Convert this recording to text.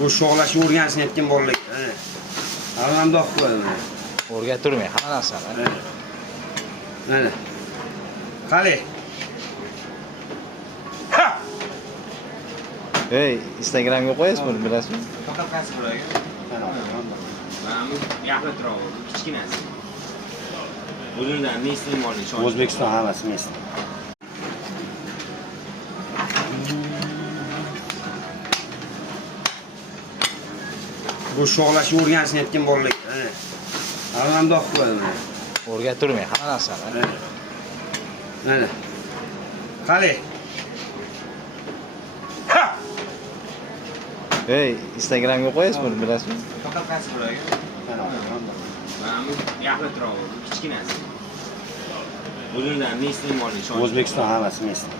Bu sho'g'lashni o'rganishayotgan bolalar. Alhamdulillah qiladi. O'rgaturmay hamma narsani. Mana. Qani. Ey, Instagramga qo'yasiz buni, bilasizmi? Faqat qaysi bo'layga? Mana bu gapirtirib, kichkinasi. O'zingizdan ne iste'molni ishonch. O'zbekiston hammasi mesli. Bu sho'g'lashni o'rganishayotgan bolalar. Alhamdulillah qiladi. O'rgaturmay hamma narsani. Mana. Qani. Ey, Instagramga qo'yasiz buni, bilasizmi? Faqat qaysi bo'layga? Mana bu gapirtirib, kichkinasi. O'zingizdan ne iste'molni ishonch. O'zbekiston hammasi mesli.